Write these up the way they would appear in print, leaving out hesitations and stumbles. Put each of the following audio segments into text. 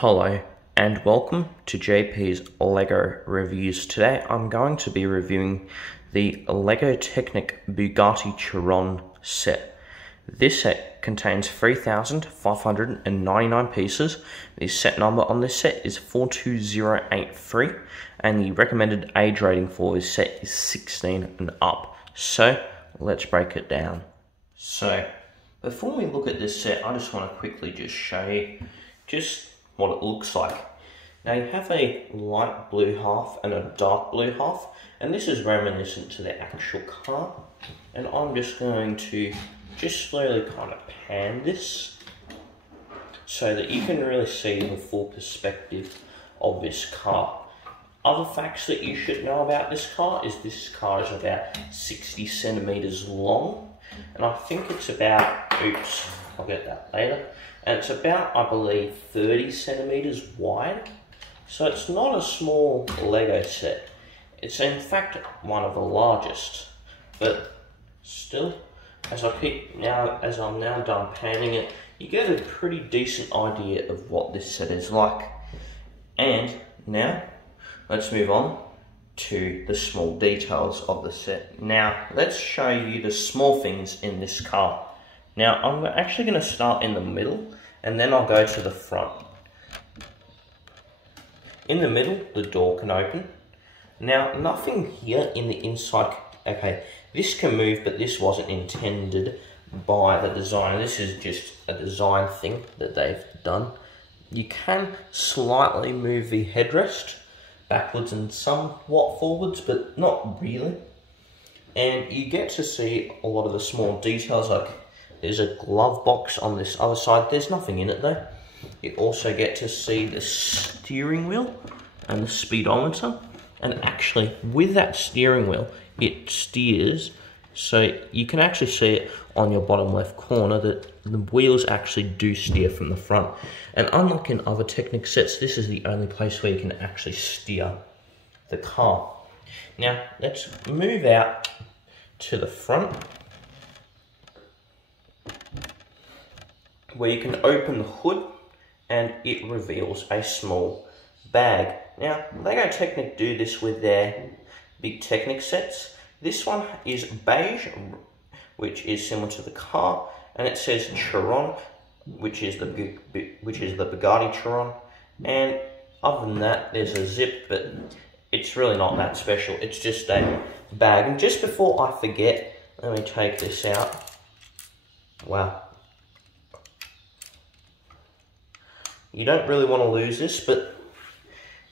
Hello and welcome to JP's LEGO reviews. Today I'm going to be reviewing the LEGO Technic Bugatti Chiron set. This set contains 3,599 pieces. The set number on this set is 42083 and the recommended age rating for this set is 16 and up. So let's break it down. So before we look at this set, I just want to quickly just show you just what it looks like. Now you have a light blue half and a dark blue half, and this is reminiscent to the actual car. And I'm just going to just slowly kind of pan this so that you can really see the full perspective of this car. Other facts that you should know about this car is this car is about 60 centimeters long, and I think it's about, oops, I'll get that later. And it's about, I believe, 30 centimeters wide. So it's not a small LEGO set. It's in fact one of the largest. But still, as I'm now done panning it, you get a pretty decent idea of what this set is like. And now, let's move on to the small details of the set. Now, let's show you the small things in this car. Now, I'm actually going to start in the middle, and then I'll go to the front. In the middle, the door can open. Now, nothing here in the inside, okay, this can move, but this wasn't intended by the designer. This is just a design thing that they've done. You can slightly move the headrest backwards and somewhat forwards, but not really. And you get to see a lot of the small details, like there's a glove box on this other side. There's nothing in it though. You also get to see the steering wheel and the speedometer. And actually, with that steering wheel, it steers. So you can actually see it on your bottom left corner that the wheels actually do steer from the front. And unlike in other Technic sets, this is the only place where you can actually steer the car. Now, let's move out to the front, where you can open the hood and it reveals a small bag. Now, LEGO Technic do this with their big Technic sets. This one is beige, which is similar to the car, and it says Chiron, which is the Bugatti Chiron. And other than that, there's a zip, but it's really not that special. It's just a bag. And just before I forget, let me take this out. Wow. You don't really want to lose this, but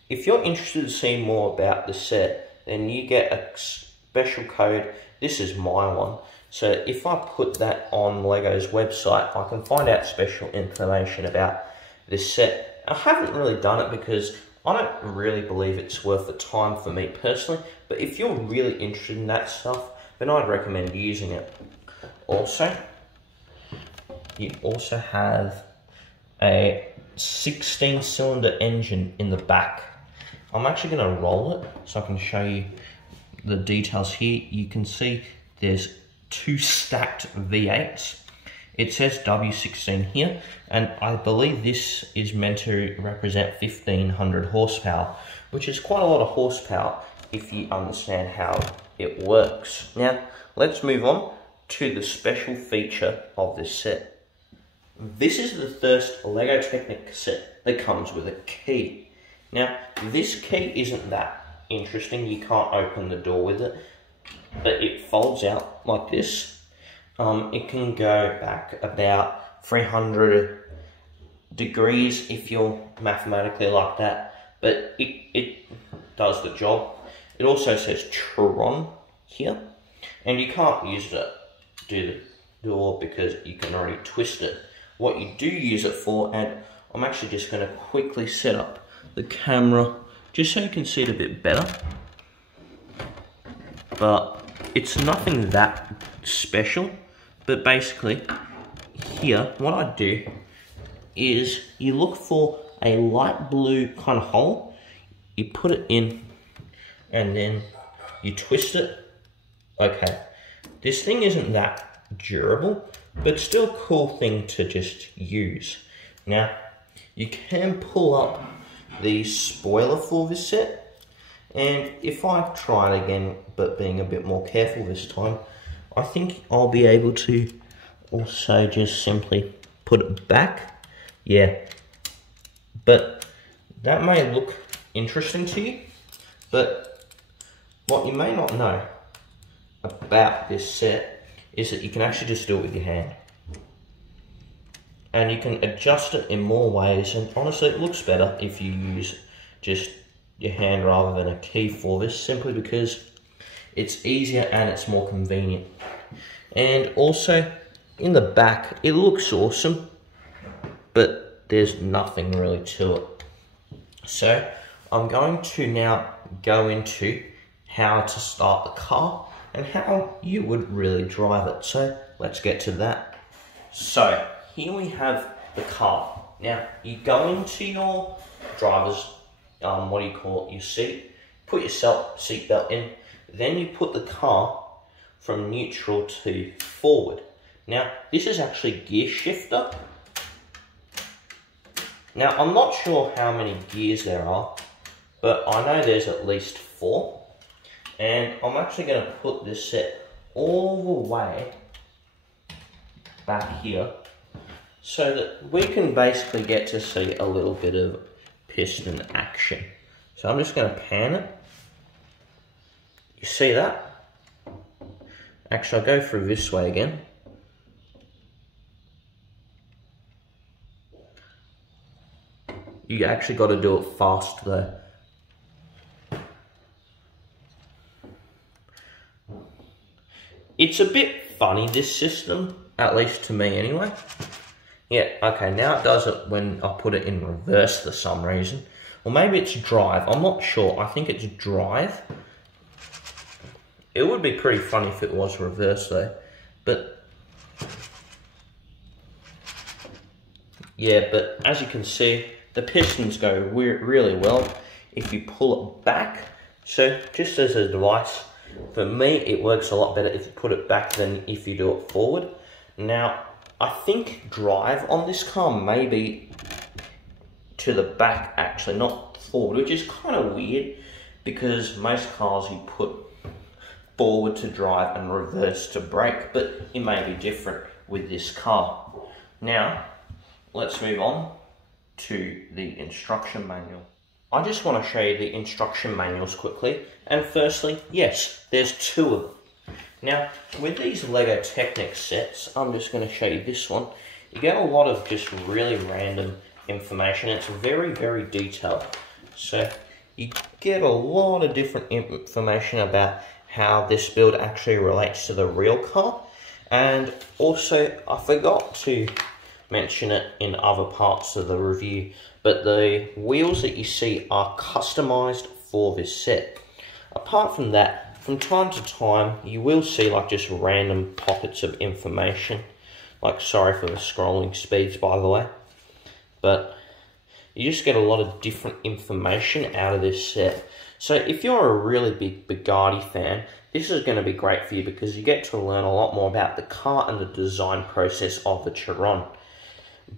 if you're interested in seeing more about the set, then you get a special code. This is my one. So if I put that on LEGO's website, I can find out special information about this set. I haven't really done it because I don't really believe it's worth the time for me personally, but if you're really interested in that stuff, then I'd recommend using it. Also, you also have a 16-cylinder engine in the back. I'm actually going to roll it so I can show you the details here. You can see there's two stacked V8s. It says W16 here, and I believe this is meant to represent 1500 horsepower, which is quite a lot of horsepower if you understand how it works. Now, let's move on to the special feature of this set. This is the first LEGO Technic set that comes with a key. Now, this key isn't that interesting. You can't open the door with it, but it folds out like this. It can go back about 300 degrees if you're mathematically like that, but it does the job. It also says Chiron here, and you can't use it to do the door because you can already twist it. What you do use it for, and I'm actually just going to quickly set up the camera just so you can see it a bit better, but it's nothing that special. But basically here what I do is you look for a light blue kind of hole, you put it in and then you twist it. Okay, this thing isn't that durable, but still a cool thing to just use. Now, you can pull up the spoiler for this set, and if I try it again, but being a bit more careful this time, I think I'll be able to also just simply put it back. Yeah, but that may look interesting to you, but what you may not know about this set is that you can actually just do it with your hand. And you can adjust it in more ways, and honestly it looks better if you use just your hand rather than a key for this, simply because it's easier and it's more convenient. And also in the back it looks awesome, but there's nothing really to it. So I'm going to now go into how to start the car and how you would really drive it. So let's get to that. So here we have the car. Now you go into your driver's, your seat, put your seatbelt in, then you put the car from neutral to forward. Now this is actually gear shifter. Now I'm not sure how many gears there are, but I know there's at least 4. And I'm actually going to put this set all the way back here, so that we can basically get to see a little bit of piston action. So I'm just going to pan it. You see that? Actually, I'll go through this way again. You actually got to do it fast though. It's a bit funny, this system, at least to me anyway. Yeah, okay, now it does it when I put it in reverse for some reason. Or maybe it's drive, I'm not sure. I think it's drive. It would be pretty funny if it was reverse though. But yeah, but as you can see, the pistons go really well if you pull it back. So just as a device, for me it works a lot better if you put it back than if you do it forward. Now I think drive on this car may be to the back actually, not forward, which is kind of weird because most cars you put forward to drive and reverse to brake, but it may be different with this car. Now let's move on to the instruction manual. I just want to show you the instruction manuals quickly, and firstly, yes, there's 2 of them. Now, with these LEGO Technic sets, I'm just going to show you this one. You get a lot of just really random information. It's very, very detailed. So, you get a lot of different information about how this build actually relates to the real car. And also, I forgot to mention it in other parts of the review, but the wheels that you see are customized for this set. Apart from that, from time to time you will see like just random pockets of information, like, sorry for the scrolling speeds by the way, but you just get a lot of different information out of this set. So if you're a really big Bugatti fan, this is going to be great for you because you get to learn a lot more about the car and the design process of the Chiron.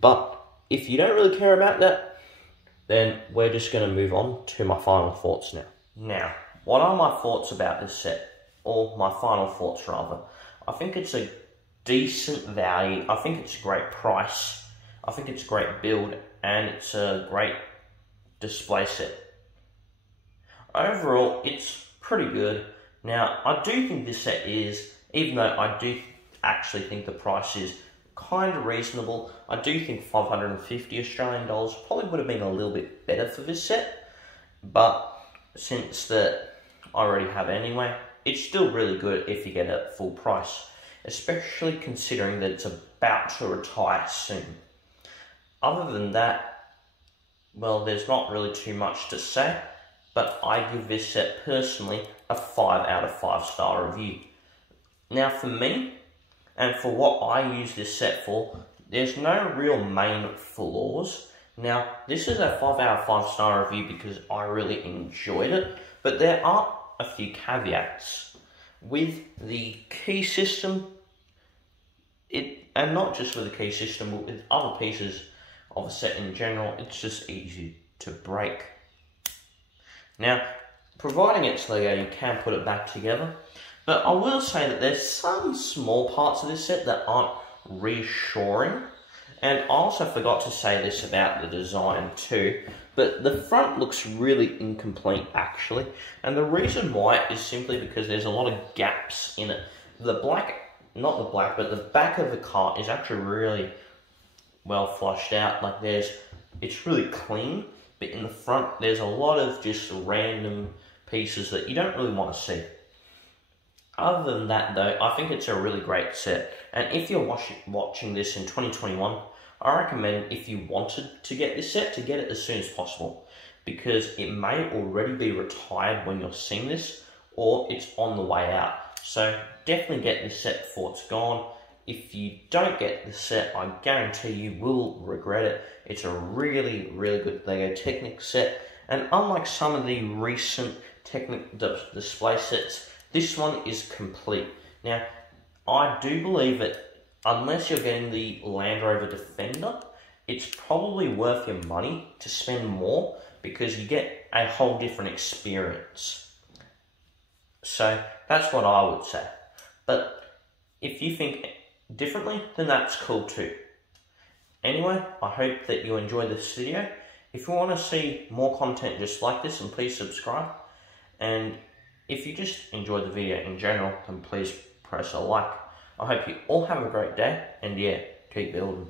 But if you don't really care about that, then we're just going to move on to my final thoughts now. Now, what are my thoughts about this set? Or my final thoughts rather. I think it's a decent value. I think it's a great price. I think it's a great build, and it's a great display set. Overall, it's pretty good. Now, I do think this set is, even though I do actually think the price is kind of reasonable, I do think 550 Australian dollars probably would have been a little bit better for this set, but since that I already have anyway, it's still really good if you get it at full price, especially considering that it's about to retire soon. Other than that, well, there's not really too much to say, but I give this set personally a 5 out of 5 star review. Now for me, and for what I use this set for, there's no real main flaws. Now, this is a 5 out of 5 star review because I really enjoyed it, but there are a few caveats. With the key system, and not just with the key system, but with other pieces of a set in general, it's just easy to break. Now, providing it's Lego, you can put it back together, but I will say that there's some small parts of this set that aren't reassuring. And I also forgot to say this about the design too, but the front looks really incomplete actually. And the reason why is simply because there's a lot of gaps in it. The back of the car is actually really well flushed out. Like it's really clean, but in the front there's a lot of just random pieces that you don't really want to see. Other than that though, I think it's a really great set. And if you're watching this in 2021, I recommend, if you wanted to get this set, to get it as soon as possible. Because it may already be retired when you're seeing this, or it's on the way out. So definitely get this set before it's gone. If you don't get the set, I guarantee you will regret it. It's a really, really good LEGO Technic set. And unlike some of the recent Technic display sets, this one is complete. Now, I do believe that unless you're getting the Land Rover Defender, it's probably worth your money to spend more because you get a whole different experience. So that's what I would say. But if you think differently, then that's cool too. Anyway, I hope that you enjoyed this video. If you want to see more content just like this, then please subscribe. And if you just enjoyed the video in general, then please press a like. I hope you all have a great day, and yeah, keep building.